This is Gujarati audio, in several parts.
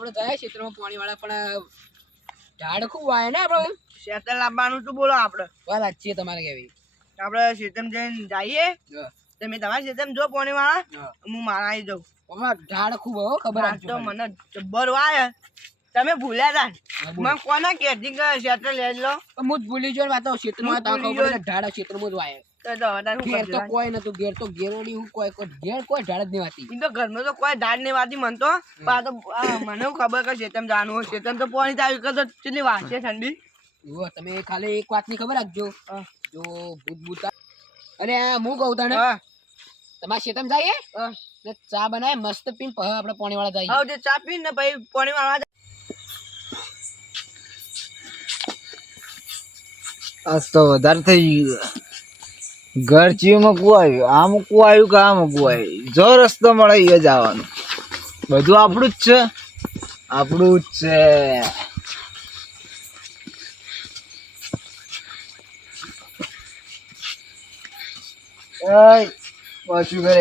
આપણે જાય ક્ષેત્રમાં પાણી વાળા પણ ઝાડ ખૂબ વાય ને આપણે શેતર લાવવાનું તો બોલો આપણે વાત સાચી તમારે કેવી આપણે શેતમ જઈને જઈએ તમે તમારા શેતમ જો પાણી વાળા હું મારા આવી જાઉં ઝાડ ખૂબ હો ખબર તો મને જબ્બર વાય તમે ભૂલ્યા તા મને કોના કેથી શેતર લઈ લો હું જ ભૂલી ગયો વાતો ક્ષેત્રમાં ઝાડ ક્ષેત્રમાં જ વાય ઘેર તો કોઈ નતું ઘેર તો ઘેરોડી હું કોઈ ઘેર કોઈ ઝાડ જ નહીં વાતી તો ઘરમાં તો કોઈ ઝાડ નહીં વાતી મન તો મને ખબર કે શેતમ જાનું હોય શેતમ તો પાણી ચાવી કે તો કેટલી વાત છે ઠંડી તમે ખાલી એક વાતની ખબર રાખજો જો ભૂત અને હું કહું તને તમારા શેતમ જઈએ ને ચા બનાવે મસ્ત પીને પછી આપણે પાણી વાળા જઈએ જે ચા પીને ને પછી પાણી વાળા આજ તો વધારે થઈ ગયું ઘર ચીયું મૂકવું આવ્યું આ મૂકવું આવ્યું કે આ મૂકવું આવ્યું જો રસ્તો મળે એ જ આવવાનું બધું આપણું જ છે આપણું જ છે પાછું કરે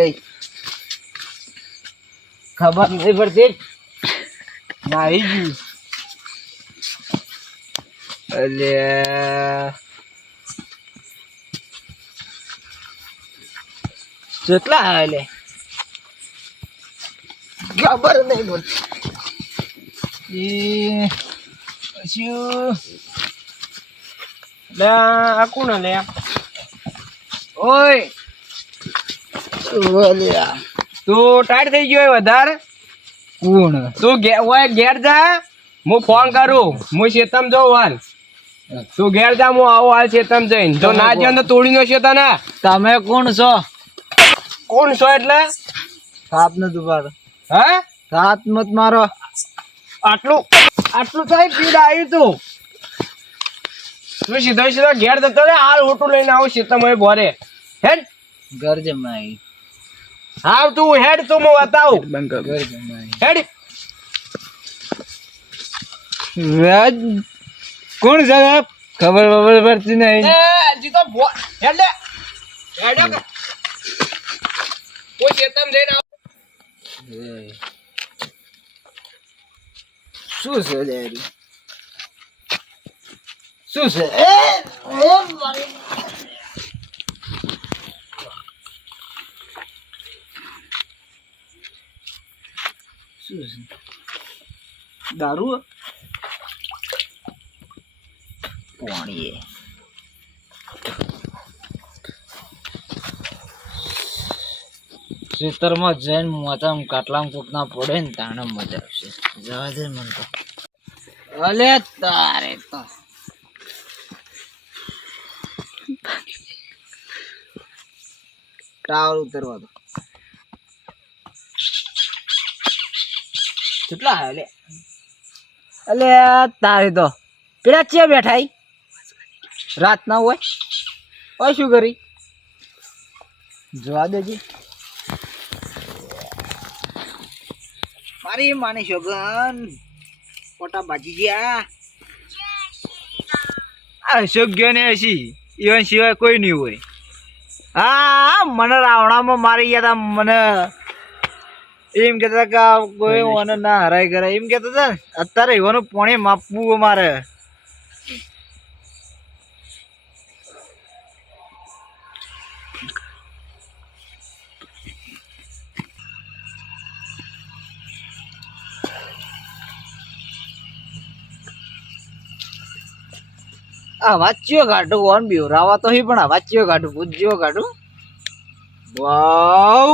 ખબર નથી પડતી નાહી ગયું અલ્યા કેટલા આવે ખબર નહીં પડતી લે આ કોણ લે ઓય તું ટાઈટ થઈ ગયો વધારે કોણ તું ઘેર જા હું ફોન કરું હું શેતમ જાઉં હાલ તું ઘેર જા હું આવું હાલ શેતમ જઈને જો ના જાય તો તોડી નો છે તને તમે કોણ છો કોણ છો એટલે સાત ન દુપાડો હે સાત મત મારો આટલું થાય પીડ આવ્યું તું સીધો ઘેર જતો રે હાલ ઓટું લઈને આવું શેતમ હોય ભરે હેડ ઘર જમાઈ હા તું હેડ તું હું બતાવું ઘર જમાઈ હેડ વ્યાજ કોણ છે ખબર પડતી નહીં હજી તો હેડ લે હેડ કોઈ શેતમ જઈને આવ શું છે ડેરી શું છે શું છે દારૂ પાણી ખેતરમાં જઈને મોટામાં કાટલામાં કોક ના પડે ને તાણે મજા આવશે જવા દે મને તો અલે તારે તો ટાવર ઉતરવા દો કેટલા અલે અલે તારે તો પેલા ચે બેઠા રાત ના હોય ઓય શું કરી જવા દેજી મારી માની શોગન પોટા બાજી ગયા આ શોગ્ય ને હસી ઈવન સિવાય કોઈ નહીં હોય હા મને રાવણામાં મારી ગયા તા મને એમ કહેતા કે કોઈ મને ના હરાય કરે એમ કહેતા હતા અત્યારે એવાનું પાણી માપવું અમારે આ વાચ્યો કાઢું કોણ બીવરાવા તો હી પણ આ વાચ્યો કાઢું પૂજ્યો કાઢું વાવ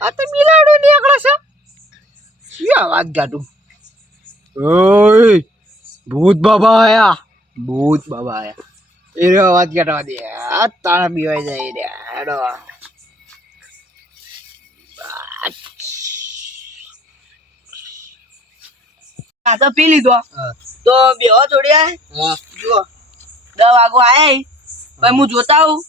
આ તો બિલાડો નીકળે છે શું અવાજ કાઢું ઓય ભૂત બાબા આયા એ રે અવાજ કાઢવા દે આ તાણા બીવાઈ જાય રે હેડો તો પી લીધો તો બેહો થોડી જુઓ 10 વાગો આયા પછી હું જોતા આવું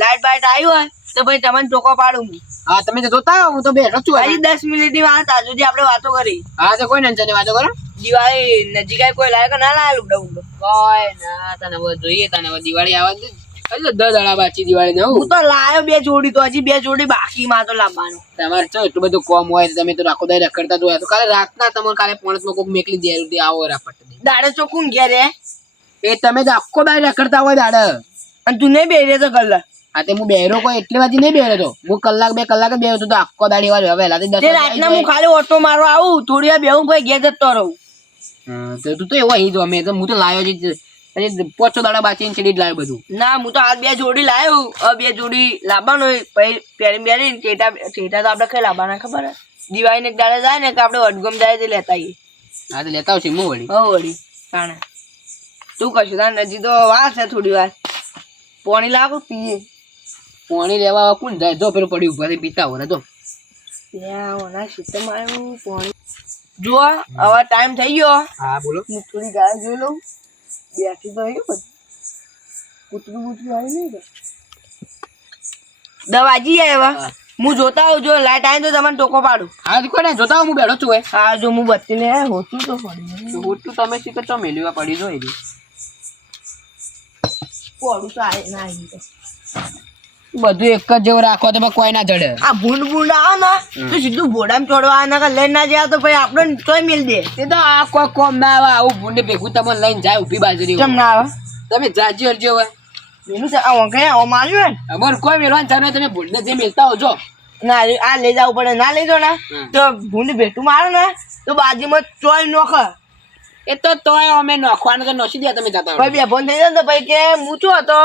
લાઈટ બાઈટ આવ્યું હોય તો ભાઈ તમને ચોકો પાડું હા તમે તો જોતા હું તો બેઠો છું હજી 10 મિનિટ ની વાત આજ સુધી આપણે વાતો કરી હા તો કોઈ નંચની વાતો કરો દિવાળી નજીક આવી કોઈ લાગે કે ના લાગે લુગડા ઉગડો કોઈ ના તને જોઈએ તને દિવાળી આવવા દે એટલે 10 દાડા બાકી દિવાળી ને હું તો લાયો 2 જોડી, તો હજી 2 જોડી બાકી માં તો લાવવાનો. તમારે ચો એટલું બધું કોમ હોય તો તમે તો રાખો દાય રખડતા જ હોય તો કાલે રાતના તમને કાલે પોણતમાં કોક મેકલી દે આવો રાપટ દાડે ચોખ્ખું ઘેર રે એ તમે તો આખો દાય રખડતા હોય દાડે. અને તું નહીં બેરે તો કલાક હા તે હું બેરો કોઈ એટલી વાજી નહીં બેરો તો હું કલાક 2 કલાક જ બેરો તો આખો દાડી વાર હવે લાતી 10 તે રાતના હું ખાલી ઓટો મારવા આવું, થોડી વાર બેહું ભાઈ ઘેર જતો રહું. તો તું તો એવો અહીં જો અમે તો હું તો લાયો જ 5 દાડા બાકી છેડી જ લાયો બધું. ના હું તો આ 2 જોડી લાયો, હવે 2 જોડી લાવવાનો પછી પહેરી ટેટા તો આપણે કઈ લાવવાના ખબર હે? દિવાળી ને દાડે જાય ને કે આપણે વડગમ જાય તે લેતા આવીએ. હા તો લેતા આવશે હું વળી. હો વળી તાણે તું કશું તાને હજી તો વાર છે થોડી વાર. પાણી લાવો પીએ. પાણી લેવા કોણ જાય જો પેલું પડ્યું ઉભા થઈ પીતા હોય તો ત્યાં ઓના સીતમાં આવ્યું પાણી. જુઓ હવે ટાઈમ થઈ ગયો. હા બોલો. હું થોડી ગાય જોઈ લઉં. બેઠી તો આવી બધું કૂતરું બૂતરું આવી નહીં કે દવાજી આવ્યા. હું જોતા હોઉં, જો લાઈટ આવી તો તમને ટોકો પાડું. હા કોઈ ને જોતા હું બેઠો છું. હા જો હું બત્તીને હોતું તો પડી હોટું તમે શીખો છો મેલ્યું પડી જો એની પોડું તો આવે ના આવી તો બધું એક જ જેવું રાખો તો કોઈ ના જડે. આ ભૂંડ આવે ને તો સીધું ભોડામાં ચોડવા ના લઈને ના જાય તો પછી આપણે તોય મેલ દે. તે તો આ કોઈ કોમ ના આવે આવું ભૂંડે ભેગું તમને લઈને જાય ઉભી બાજરી કેમ ના આવે? તમે જાજી અરજો હવે એનું છે આ વંકાઈ આવો માર્યું ને અમાર કોઈ મેળવાનું ચાલે તમે ભૂંડને જે મેલતા હો જો ના આ લઈ જવું પડે. ના લઈ જાવ ને તો ભૂંડ ભેટું મારે ને તો બાજુમાં ચોય નોખ. એ તો તોય અમે નોખવાનું તો નોખી દે તમે જતા ભાઈ બે ફોન થઈ જાય ને તો ભાઈ કે હું શું હતો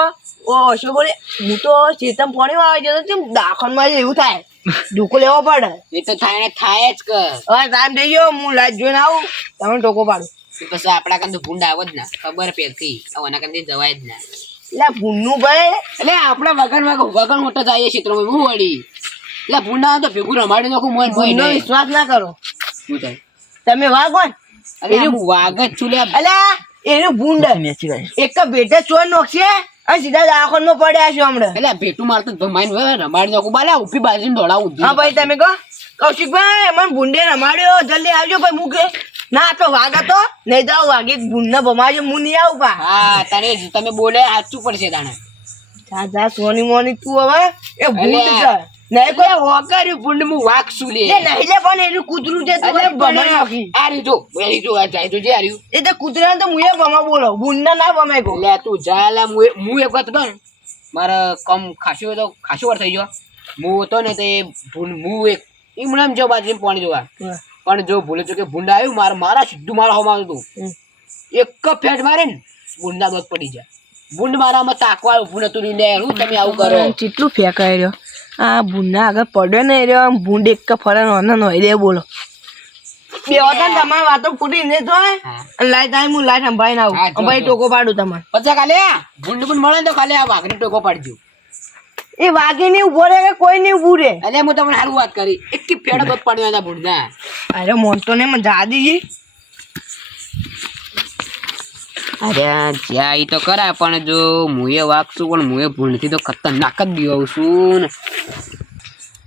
ઓ શું બોલે હું તો ચેતમ પાણી માં આવી જતો દાખણમાં એવું થાય ડૂકો લેવો પડે. એ તો થાય ને થાય જ કર. હવે ટાઈમ થઈ ગયો, હું લાઈટ જોઈને આવું તમને ટોકો પાડું. પછી આપડા કાન તો ભૂંડ આવે જ ના ખબર પેરથી આના કાન જવાય જ ના. એટલે ભૂંડનું ભાઈ એટલે આપડે વગર મોટો જઈએ ક્ષેત્રમાં હું વળી એટલે ભૂંડ આવે તો ભેગું રમાડી નાખું મોય ભૂંડનો વિશ્વાસ ના કરો. શું થાય તમે વાઘો ને અરે હું વાઘ જ છું લે. અલ્યા એનું ભૂંડ એક ભેટે ચોર નોખશે અને સીધા દાખણમાં પડ્યા છો હમણાં. એટલે ભેટું મારતો રમાડી નાખું બાલા ઉભી બાજરી દોડાવું. હા ભાઈ તમે કહો કૌશિકભાઈ મને ભૂંડે રમાડ્યો જલ્દી આવજો ભાઈ મૂકે. ના તો વાઘ હતો નહીં જાવ વાઘે ભૂંડ ને ભમાજો હું નહીં આવું પા. હા તને તમે બોલે સાચું પડશે તાણે. જા સોની મોની તું હવે એ ભૂંડ છે નહીં કોઈ વગાડ્યું ભૂંડ હું વાઘ છું લે. એ નહીં લે પણ એનું કૂતરું છે તું ભમાઈ નાખી. આ રહ્યું જો આ જાય તો જે આ રહ્યું એ તો કૂતરા તો મુએ ભમા બોલો ભૂંડ ના ભમાઈ ગો. લે તું જા લે હું એક વાત કહું મારા કમ ખાસું તો ખાસું વાર થઈ ગયો હું હતો ને તે ભૂંડ હું એક ઈમણામ જો બાજરી પાણી જોવા પણ જો ભૂલે છો કે ભૂંડ આવ્યું મારા સીધું મારા હોમાં હતું એક ફેટ મારે ને ભૂંડના દોત પડી જાય. ભૂંડ મારામાં તાકવા ઉભું નતું લે હું તમે આવું કરો. કેટલું ફેંકાઈ રહ્યો આ ભૂંડના આગળ પડ્યો ને રહ્યો ભૂંડ એક ફરે નો રે બોલો. બે હતા તમારી વાતો ફૂટી ને તો લાઈટ આવી હું લાઈટ સંભાળીને આવું ભાઈ ટોકો પાડું તમારે. પછી ખાલી ભૂંડ પણ મળે ને તો ખાલી આ વાઘને ટોકો પાડજો. એ વાઘી ની ઉભો રે કે કોઈ નહીં ઉભું રે. એટલે હું તમને સારું વાત કરી એક ફેડો દોત પાડ્યો એના ભૂંડના. અરે મોનતો ને મને જા દીજી. અરે જ્યાં ઈ તો કરાય પણ જો મુએ વાગશું પણ મુએ ભૂલથી તો ખતરનાક જ બીવાઉં છું ને.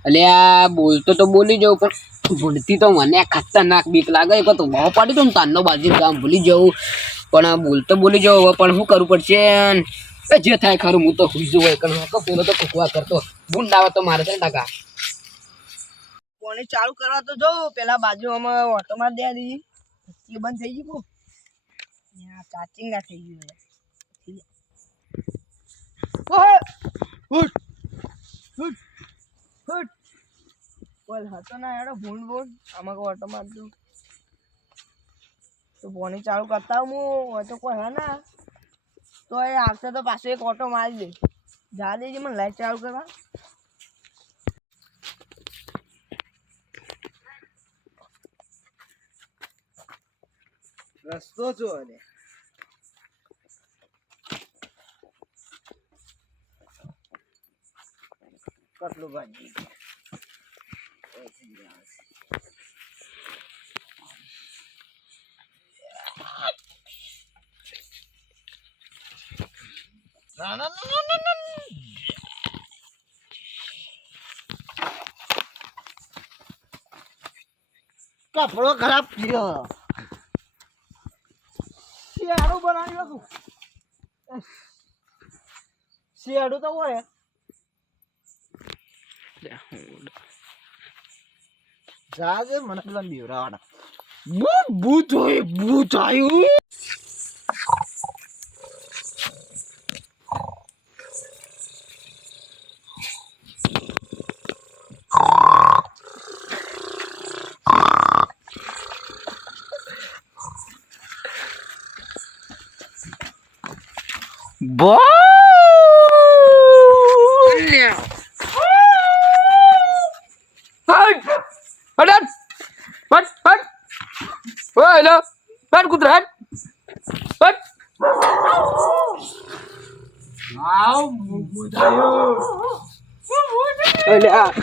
એટલે આ બોલતો તો બોલી જાઉં પણ ભૂલથી તો મને ખતરનાક બીક લાગે. એક તો ભાવ પાડી દઉં ને તાનનો બાજુ કામ ભૂલી જાઉં પણ બોલતો બોલી જાઉં હવે પણ શું કરવું પડશે જે થાય ખરું હું તો ખુશ હોય પેલો તો કુકવા કરતો ભૂંડ આવે તો મારે છે ને ટકા કોને ચાલુ કરવા તો જો પેલા બાજુ અમે ઓટો માર દે દીધી એ બંધ થઈ ગયું ચાર્જિંગ ના થઈ ગયું. બોલ હતો ના યાર ભૂંડ ભૂંડ આમાં ઓટો મારજો તો ફોન ચાલુ કરતા હું હોય તો કોઈ હે ના તો એ આવશે તો પાછો એક ઓટો મારી દે. જા દેજે મને લાઈટ ચાલુ કરવા. રસ્તો જો ને કેટલું ભાજી ના ના ના ના ના કપડો ખરાબ થયો શિયાળો બનાવી નાખું શેડું તો હોય જાજે મને પેલા બીવરાવાના ભૂત હોય ભૂત આવ્યું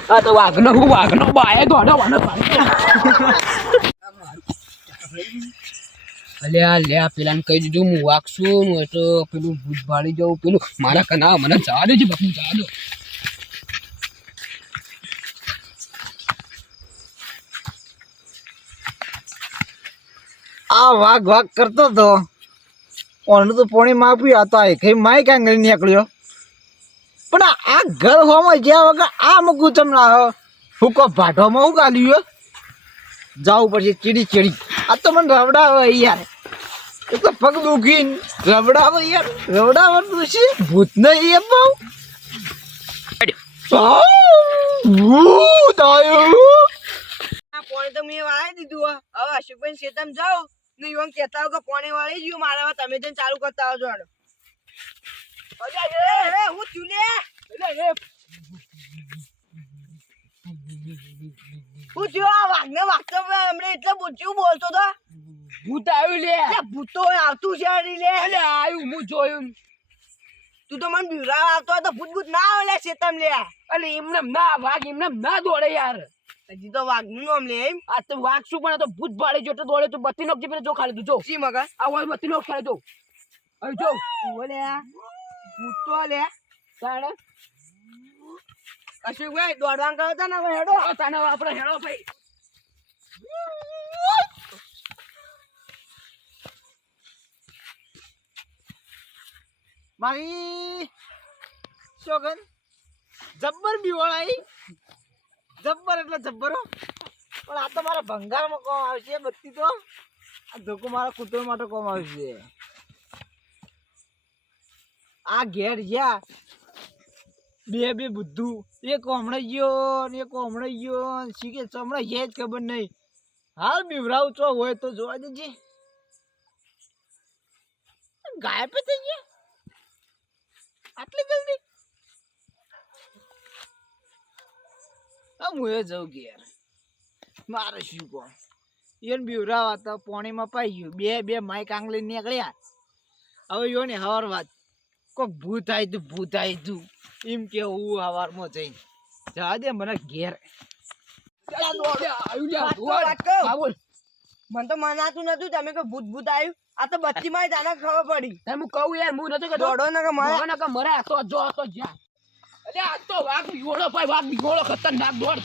આ તો વાઘનો બાય દોડો અલ્યા લે પેલા કહી દીધું હું વાગશું ને તો પેલું ભૂત ભાળી જવું પેલું મારા કના મને જવા દેજે બાપુ જવા દો આ વાઘ કરતો તો ઓનું તો પોણી માપ્યું આ તો કઈ માય કાંગળી નીકળ્યો પણ આ ઘર હોમાં જ્યાં વગર આ મૂકું તમને હું કો ભાટોમાં હું ગાલ્યું જાવું પછી ચીડી આ તો મને રવડાવે યાર એક તો પગ દુખીને રવડાવે યાર રવડાવવાનું છે ભૂત નહીં એમ બહુ ભૂત આવ્યું પાણી તો મેં વાળી દીધું હવે અશોકભાઈ ખેતમ જાઓ ને એવું કહેતા હો કે પાણી વાળી ગયું મારા તમે જઈને ચાલુ કરતા આવજો હું ચૂલે હું થયો આ વાઘને વાગતો હમણાં એટલે પૂછ્યું બોલતો તો ભૂત આવ્યું લે ભૂત તો આવતું છે લે આવ્યું હું જોયું તું તો મને બીવરાવ આવતો હોય તો ભૂત ના આવે લે ચેતમ લે અલે એમને ના વાઘ એમને ના દોડે યાર હજી તો વાઘનું નામ લે એમ આ તો વાઘ શું પણ તો ભૂત ભાળી જો તો દોડે તો બત્તી નોક જે જો ખાલી તું જો સી મગર આ હોય બત્તી નોક ખાલી જો અહીં જો ઓલે ભૂત તો લે તાણે અશોકભાઈ દોડવાનું કરો તા ને હવે હેડો તાને આપણે હેડો ભાઈ મારી શોગન જબ્બર બીવાળાઈ જબ્બર એટલે જબ્બરો પણ આ તો મારા ભંગારમાં કોમ આવશે બત્તી તો આ ધોકો મારા કૂતરો માટે કોમ આવશે આ ઘેર જ્યાં બે બુદ્ધુ એક હમણાં ગયો ને એક હમણાં ગયો શીખે હમણાં છે જ ખબર નહીં હાલ બીવરાવ ચો હોય તો જોવા દેજે ગાયબ થઈ ગયા આટલી જલ્દી હું એ જઉં ઘેર મારે શું કહો એને બીવરાવા તો પોણીમાં પાઈ ગયું બે માઇક આંગળી નીકળ્યા હવે યો ને હવાર વાત કોક ભૂત આવી તું એમ કે હું હવારમાં જઈને જવા દે મને ઘેર મને તો મનાતું નતું તમે કે ભૂત આવ્યું આ તો બત્તી માં જાને ખબર પડી હું કહું યાર હું નતો કે દોડો ને કે મરે આ તો જો તો જ્યાં અરે આ તો વાઘ યોળો ભાઈ વાઘ યોળો ખતરનાક દોડ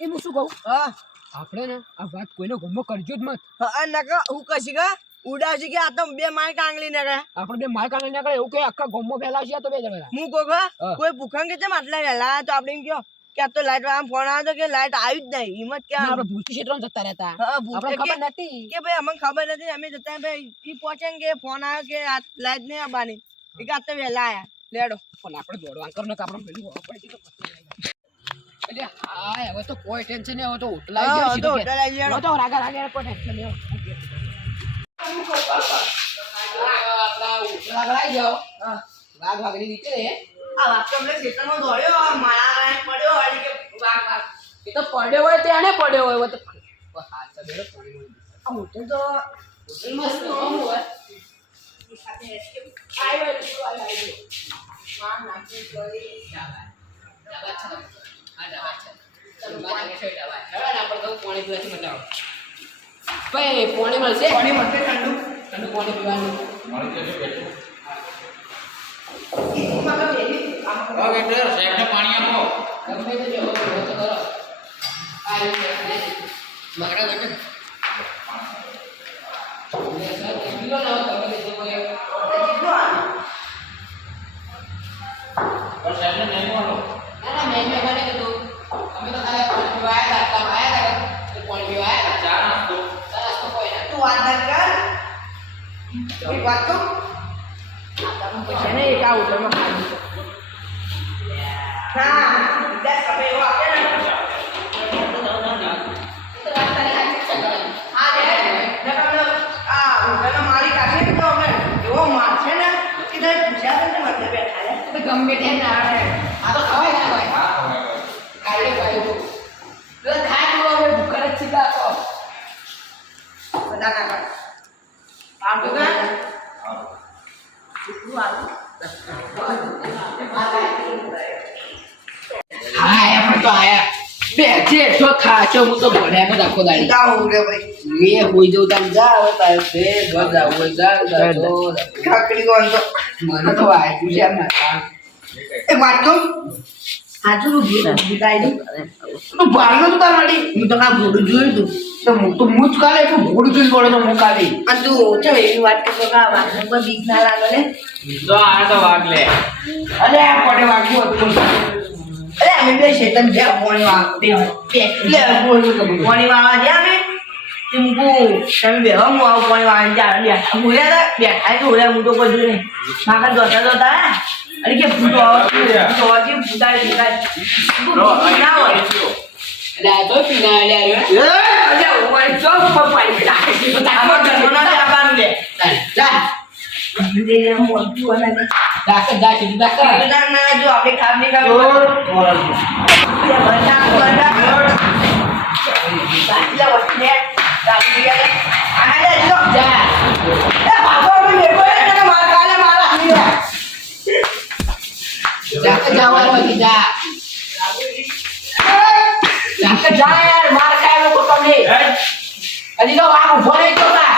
એ હું શું કહું હા આપણે ને આ વાત કોઈને ગમો કરજો જ મત હા નકા હું કશી કે ઉડાસી કે આ તો બે માઇક આંગળી ને કે આપણે બે માર કાઢી નીકળે એવું કે આખા ગમો ફેલાવશે તો બે જણા હું કહું કોઈ ભૂખંગ કે ચમ આટલા વહેલા તો આપણે એમ કહો કે આ તો લાઈટ વાળા ફોન આવ્યો કે લાઈટ આવી જ નહીં હિંમત કે આપણે ભૂસી ક્ષેત્રમાં જતા રહેતા આપણે ખબર નથી કે ભાઈ અમને ખબર નથી અમે જતા ભાઈ ઈ પહોંચેંગે ફોન આવ્યો કે આ લાઈટ નહીં આવવાની કે આ તો વહેલા આયા લેડો પણ આપણે દોડવા કરો ને કે આપણે પેલું એટલે હા હવે તો કોઈ ટેન્શન નહીં હવે તો હોટલ આવી ગયો તો હોટલ આવી ગયો તો રાગા કોઈ ટેન્શન નહીં વાઘની નીચે આ વાત તો અમને ખેતરમાં દોડ્યો મારા પડ્યો વાળી કે વાઘ એ તો પડ્યો હોય તેને પડ્યો હોય તો હાથ સબેરો પડ્યો આ હોટલ તો હોટલમાં શું હોય સાથે આવી માં નાખી કરી ડાબા છે આ ડાબા છે તમે મારા કે છે ડાબા હવે આપણે તો પાણી પીવાથી મજા આવે ભાઈ પાણી મળશે ઠંડુ પાણી પીવાનું સાહેબને પાણી આપો ગમે તે જો તો કરો આ રીતે મગડા ગટે કિલો ના ગમે તે જો ના મેં મને કીધું અમે તો ખાલી પાણી પીવા આવ્યા હતા તો પાણી પીવા આવ્યા ચા નાસ્તો કોઈ ના તું વાત ના કર એક વાત કહું પૈસા ને એક આ હોટલમાં ખાધું હા 10 તમે એવો આપે ને ગમે તે ના આ તો ખવાય ના ભાઈ ખાઈ ભાઈ તો ખાય તો હવે ભૂખ જ સીધા તો બધા ના આમ તો આયા પણ તો આયા બે છે તો ખાચો હું તો ભણ્યા આખો દાડી જાઉં રે ભાઈ એ હોઈ જવું તાન જા હવે તારે તે ઘર જાવ હોય જા તો કાકડી કોણ તો મને તો આવ્યું છે એમ એ વાત કહું હાજુ ભીટાઈ દઉં તો બારનો તો તારી હું તો કા ભૂડું જોયું તું તો હું જ કાલે તો ભૂડ જોઈ પડે તો હું કાલે અને તું ચો એવી વાત કરતો કા વાત પર બીક ના લાગે ને તો આ તો વાગ લે અરે આ પડે વાગ્યું હતું અરે અમે બે શેતન જ્યાં પોણી વાગતી હોય લે બોલું તો પોણી વાળવા જ્યાં અમે ટીમ્પુ તમે બે હું આવું પોણી વાળવા જ્યાં બેઠા બોલ્યા હતા બેઠા તો બોલ્યા હું તો બધું નહીં માકા જોતા અરે કે ભૂતો આવે ભૂતાય ના હોય એટલે આ તો પીના લે અરે ઓમાઈ ચોક પર પાઈ નાખે છે તો આમાં ઘરનો ના આબાન લે જા દે મોટું અને ડાક જા સીધું ડાક ના જો આપણે ખાબ નહીં ખાબ બના બાટલા વટને રાખી ગયા આને જો જા એ બાબો મને બેઠો માર કાલે મારા હાલી ડાક જાવાનો હતી જા ડાક જા યાર માર ખાય લોકો તમે હજી તો વાગ ઉભો રહી તો કા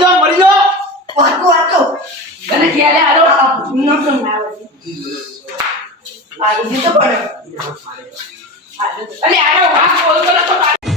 મરી જાઓ અને ક્યારે આરો ન તો ના આવે આ તો પડે અરે આનો વાગ બોલતો નતો